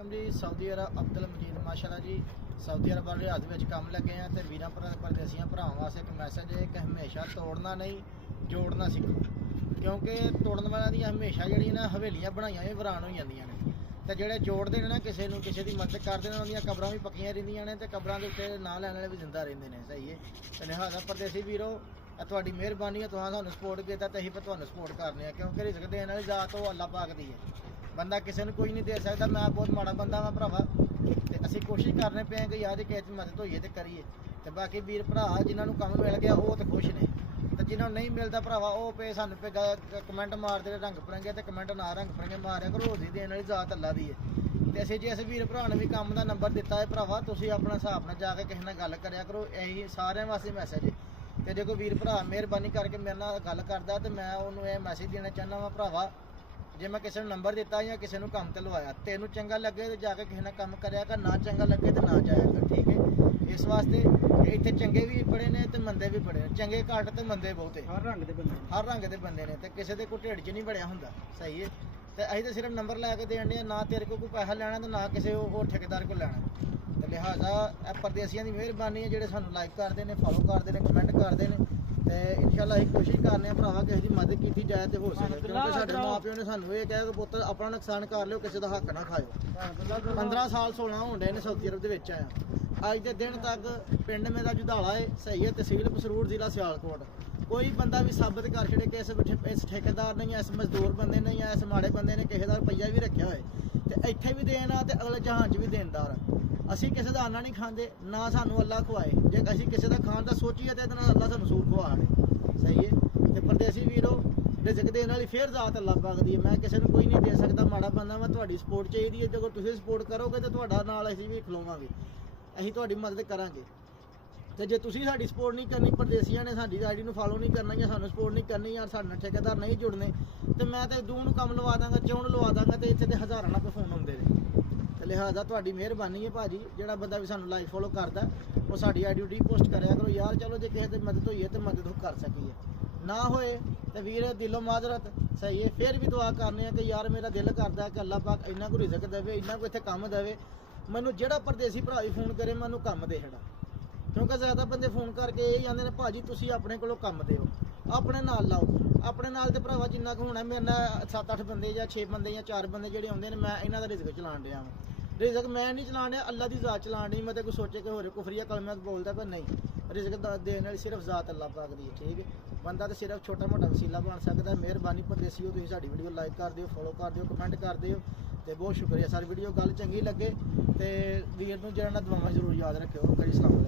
वालेकुम जी। सऊदी अरब अब्दुल मजीद माशाल्लाह जी सऊदी अरब वाले रियाद में काम लगे हैं तो वीर परदेसियों भरावां वास्ते एक मैसेज है कि हमेशा तोड़ना नहीं जोड़ना सीखो, क्योंकि तोड़न वालों दी हमेशा जी ना हवेलियां बनाइया भी वीरान हो जांदियां ने ते जेहड़े जोड़ते हैं ना किसी नूं किसी की मदद करते हैं उन्होंने कब्रां भी पक्कियां रहिंदियां ने ते कब्रां दे उत्ते नां लैण वाले भी जिंदा रहिंदे ने। सही है ते लिहाजा परदेसी वीरो तुहाडी मेहरबानी है, तुहां सानूं सपोर्ट कीता ते असीं तुहानूं सपोर्ट करने आ, क्योंकि रिज़्क देण वाली ज़ात वो अल्लाह पाक दी है। बंदा किसी नूं कोई नहीं दे सकदा। मैं बहुत माड़ा बंदा वां भरावा ते असीं कोशिश करने पे कि यार किसी दी मदद होईए ते करिए। ते बाकी वीर भरा जिन्हां नूं कम्म मिल गया वो तो खुश ने ते जिन्हां नूं नहीं मिलदा भरावा वो पे सानूं पे कमेंट मारदे रंग बिरंगे ते कमेंट ना रंग बिरंगे मारिया करो। रोज़ी देण वाली ज़ात अल्लाह दी है। ਤੇ ਅਸੀਂ ਜੇ ਵੀਰ ਭਰਾ ਨੇ ਵੀ ਕੰਮ ਦਾ ਨੰਬਰ ਦਿੱਤਾ ਹੈ ਭਰਾਵਾ, ਤੁਸੀਂ ਆਪਣਾ ਹਿਸਾਬ ਨਾਲ ਜਾ ਕੇ ਕਿਸੇ ਨਾਲ ਗੱਲ ਕਰਿਆ ਕਰੋ। ਇਹੀ ਸਾਰਿਆਂ ਵਾਸਤੇ ਮੈਸੇਜ ਹੈ। ਤੇ ਜੇ ਕੋਈ ਵੀਰ ਭਰਾ ਮਿਹਰਬਾਨੀ ਕਰਕੇ ਮੇਰੇ ਨਾਲ ਗੱਲ ਕਰਦਾ ਤੇ ਮੈਂ ਉਹਨੂੰ ਇਹ ਮੈਸੇਜ ਦੇਣਾ ਚਾਹੁੰਦਾ ਵਾਂ ਭਰਾਵਾ, ਜੇ ਮੈਂ ਕਿਸੇ ਨੂੰ ਨੰਬਰ ਦਿੱਤਾ ਜਾਂ ਕਿਸੇ ਨੂੰ ਕੰਮ ਤੇ ਲਵਾਇਆ ਤੈਨੂੰ ਚੰਗਾ ਲੱਗੇ ਤੇ ਜਾ ਕੇ ਕਿਸੇ ਨਾਲ ਕੰਮ ਕਰਿਆ ਕਰ, ਨਾ ਚੰਗਾ ਲੱਗੇ ਤੇ ਨਾ ਜਾਇਆ ਕਰ। ਠੀਕ ਹੈ, ਇਸ ਵਾਸਤੇ ਇੱਥੇ ਚੰਗੇ ਵੀ ਬੜੇ ਨੇ ਤੇ ਮੰਦੇ ਵੀ ਬੜੇ ਨੇ। ਚੰਗੇ ਘੱਟ ਤੇ ਮੰਦੇ ਬਹੁਤੇ, ਹਰ ਰੰਗ ਦੇ ਬੰਦੇ ਨੇ ਤੇ ਕਿਸੇ ਦੇ ਕੋਈ ਢਿੱਡ 'ਚ ਨਹੀਂ ਬਣਿਆ ਹੁੰਦਾ। ਸਹੀ ਹੈ, ਤੇ ਅਸੀਂ ਤਾਂ ਸਿਰਫ ਨੰਬਰ ਲੈ ਕੇ ਦੇਣ ਦੇ, ਨਾ ਤੇਰੇ ਕੋਲ ਕੋਈ ਪੈਸਾ ਲੈਣਾ ਤੇ ਨਾ ਕਿਸੇ ਹੋਰ ਠੇਕੇਦਾਰ ਕੋਲ ਲੈਣਾ। ਤੇ ਲਿਹਾਜ਼ਾ ਇਹ ਪਰਦੇਸੀਆਂ ਦੀ ਮਿਹਰਬਾਨੀ ਹੈ ਜਿਹੜੇ ਸਾਨੂੰ ਲਾਈਕ ਕਰਦੇ ਨੇ, ਫੋਲੋ ਕਰਦੇ ਨੇ, ਕਮੈਂਟ ਕਰਦੇ ਨੇ। ਤੇ ਇਨਸ਼ਾਅੱਲਾ ਅਸੀਂ ਕੋਸ਼ਿਸ਼ ਕਰਨੇ ਆ ਭਰਾਵਾ ਕਿਸੇ ਦੀ ਮਦਦ ਕੀਤੀ ਜਾਏ ਤੇ ਹੋ ਸਕੇ, ਕਿਉਂਕਿ ਸਾਡੇ ਮਾਂ ਪਿਓ ਨੇ ਸਾਨੂੰ ਇਹ ਕਿਹਾ ਕਿ ਪੁੱਤ ਆਪਣਾ ਨੁਕਸਾਨ ਕਰ ਲਿਓ, ਕਿਸੇ ਦਾ ਹੱਕ ਨਾ ਖਾਇਓ। 15 ਸਾਲ 16 ਹੋਣ ਡਏ ਨੇ ਸਊਦੀ ਅਰਬ ਦੇ ਵਿੱਚ ਆਇਆ। ਅੱਜ ਦੇ ਦਿਨ ਤੱਕ ਪਿੰਡ ਮੇਰਾ ਜੁਧਾਲਾ ਹੈ, ਸਹੀ ਹੈ, ਤਹਿਸੀਲ ਪਸਰੂਰ, ਜ਼ਿਲ੍ਹਾ ਸਿਆਲਕੋਟ। ਕੋਈ ਬੰਦਾ ਵੀ ਸਾਬਤ ਕਰ ਛੜੇ ਕਿ ਇਸ ਠੇਕੇਦਾਰ ਨੇ, ਇਸ ਮਜ਼ਦੂਰ ਬੰਦੇ ਨੇ ਜਾਂ ਇਸ ਮਾੜੇ ਬੰਦੇ ਨੇ ਕਿਸੇ ਦਾ ਰੁਪਈਆ ਵੀ ਰੱਖਿਆ ਹੋਏ ਤੇ ਇੱਥੇ ਵੀ ਦੇਣ ਆ ਤੇ ਅਗਲੇ ਜਹਾਨ 'ਚ ਵੀ ਦੇਣਦਾਰ। ਅਸੀਂ ਕਿਸੇ ਦਾ ਆਨਾ ਨਹੀਂ ਖਾਂਦੇ, ਨਾ ਸਾਨੂੰ ਅੱਲਾ ਖਵਾਏ। ਜੇ ਅਸੀਂ ਕਿਸੇ ਦਾ ਖਾਣ ਦਾ ਸੋਚੀਏ ਤੇ ਇਹਦੇ ਨਾਲ ਅੱਲਾ ਸਾਨੂੰ ਸੂਰ ਖਵਾਵੇ। ਸਹੀ ਹੈ, ਤੇ ਪਰਦੇਸੀ ਵੀਰੋ ਰਿਜ਼ਕ ਦੇਣ ਵਾਲੀ ਫੇਰ ਜ਼ਾਤ ਅੱਲਾ ਪਾਕ ਦੀ ਹੈ। ਮੈਂ ਕਿਸੇ ਨੂੰ ਕੋਈ ਨਹੀਂ ਦੇ ਸਕਦਾ, ਮਾੜਾ ਬੰਦਾ ਮੈਂ ਤੁਹਾਡੀ ਸਪੋਰਟ ਚਾਹੀਦੀ ਹੈ। ਜੇ ਤੁਸੀਂ ਸਪੋਰਟ ਕਰੋਗੇ ਤਾਂ ਤੁਹਾਡਾ ਨਾਲ ਅਸੀਂ ਵੀ ਖਲੋਵਾਂਗੇ, ਅਸੀਂ ਤੁਹਾਡੀ ਮਦਦ ਕਰਾਂਗੇ। ਤੇ ਜੇ ਤੁਸੀਂ ਸਾਡੀ ਸਪੋਰਟ ਨਹੀਂ ਕਰਨੀ, ਪਰਦੇਸੀਆਂ ਨੇ ਸਾਡੀ ਆਈਡੀ ਨੂੰ ਫਾਲੋ ਨਹੀਂ ਕਰਨਾ ਜਾਂ ਸਾਨੂੰ ਸਪੋਰਟ ਨਹੀਂ ਕਰਨੀ ਜਾਂ ਸਾਡੇ ਨਾਲ ਠੇਕੇਦਾਰ ਨਹੀਂ ਜੁੜਨੇ, ਤੇ ਮੈਂ ਤੇ ਦੂਰ ਨੂੰ ਕੰਮ ਲਵਾ ਦਾਂਗਾ, ਚੌਣ ਲਵਾ ਦਾਂਗਾ ਤੇ ਇੱਥੇ ਤੇ ਹਜ਼ਾਰਾਂ ਨਾਲ ਫੋਨ ਆਉਂਦੇ ਨੇ। ਤੇ ਲਿਹਾਜ਼ਾ ਤੁਹਾਡੀ ਮਿਹਰਬਾਨੀ ਹੈ ਭਾਜੀ, ਜਿਹੜਾ ਬੰਦਾ ਵੀ ਸਾਨੂੰ ਲਾਈਕ ਫੋਲੋ ਕਰਦਾ ਉਹ ਸਾਡੀ ਆਈਡੀ ਰੀਪੋਸਟ ਕਰਿਆ ਕਰੋ ਯਾਰ। ਚਲੋ ਜੇ ਕਿਸੇ ਦੀ ਮਦਦ ਹੋਈ ਹੈ ਤੇ ਮਦਦ ਉਹ ਕਰ ਸਕੀਏ, ਨਾ ਹੋਏ ਤੇ ਵੀਰ ਦਿਲੋਂ ਮਾਜ਼ਰਤ। ਸਹੀ ਹੈ, ਫਿਰ ਵੀ ਦੁਆ ਕਰਨੇ ਆ ਕਿ ਯਾਰ ਮੇਰਾ ਦਿਲ ਕਰਦਾ ਕਿ ਅੱਲਾਹ ਪਾਕ ਇੰਨਾ ਕੁ ਰਿਜ਼ਕ ਦੇਵੇ, ਇੰਨਾ ਕੁ ਇੱਥੇ ਕੰਮ ਦੇਵੇ ਮੈਨੂੰ। ਜਿਹੜਾ ਪਰਦੇਸੀ ਭਰਾ ਵੀ ਫੋਨ ਕਰੇ ਮੈਨੂੰ ਕੰਮ ਦੇ ਛੜਾ, ਕਿਉਂਕਿ ਜ਼ਿਆਦਾ ਬੰਦੇ ਫੋਨ ਕਰਕੇ ਇਹ ਜਾਂਦੇ ਨੇ ਭਾਜੀ ਤੁਸੀਂ ਆਪਣੇ ਕੋਲੋਂ ਕੰਮ ਦਿਓ, ਆਪਣੇ ਨਾਲ ਲਾਓ। ਆਪਣੇ ਨਾਲ ਤੇ ਭਰਾਵਾ ਜਿੰਨਾ ਕੁ ਹੋਣਾ, ਮੇਰੇ ਨਾਲ 7-8 ਬੰਦੇ ਜਾਂ 6 ਬੰਦੇ ਜਾਂ 4 ਬੰਦੇ ਜਿਹੜੇ ਆਉਂਦੇ ਨੇ, ਮੈਂ ਇਹਨਾਂ ਦਾ ਰਿਜ਼ਕ ਚਲਾਉਣ ਡਿਆ ਵਾਂ। ਰਿਜ਼ਕ ਮੈਂ ਨਹੀਂ ਚਲਾਉਣ ਡਿਆ, ਅੱਲਾ ਦੀ ਜ਼ਾਤ ਚਲਾਉਣ ਡਈ। ਮੈਂ ਤਾਂ ਕੋਈ ਸੋਚੇ ਕਿ ਹੋਰ ਕੁਫਰੀਆ ਕਲਮਾ ਬੋਲਦਾ, ਪਰ ਨਹੀਂ, ਰਿਜ਼ਕ ਦੇਣ ਵਾਲੀ ਸਿਰਫ ਜ਼ਾਤ ਅੱਲਾ ਪਾਕ ਦੀ ਹੈ। ਠੀਕ ਹੈ, ਬੰਦਾ ਤਾਂ ਸਿਰਫ ਛੋਟਾ ਮੋਟਾ ਵਸੀਲਾ ਬਣ ਸਕਦਾ। ਮਿਹਰਬਾਨੀ ਪਰਦੇਸੀਓ, ਤੁਸੀਂ ਸਾਡੀ ਵੀਡੀਓ ਲਾਈਕ ਕਰ ਦਿਓ, ਫੋਲੋ ਕਰ ਦਿਓ, ਕਮੈਂਟ ਕਰ ਦਿਓ ਤੇ ਬਹੁਤ ਸ਼ੁਕਰੀਆ। ਸਾਰੀ ਵੀਡੀਓ ਗੱਲ ਚੰਗੀ ਲੱਗੇ ਤੇ ਵੀਰ ਨੂੰ ਜਿਹੜਾ ਨਾ ਦੁਆਵਾਂ ਜ਼ਰੂਰ ਯਾਦ ਰੱਖਿਓ। ਕਰੀ ਸਲਾਮ।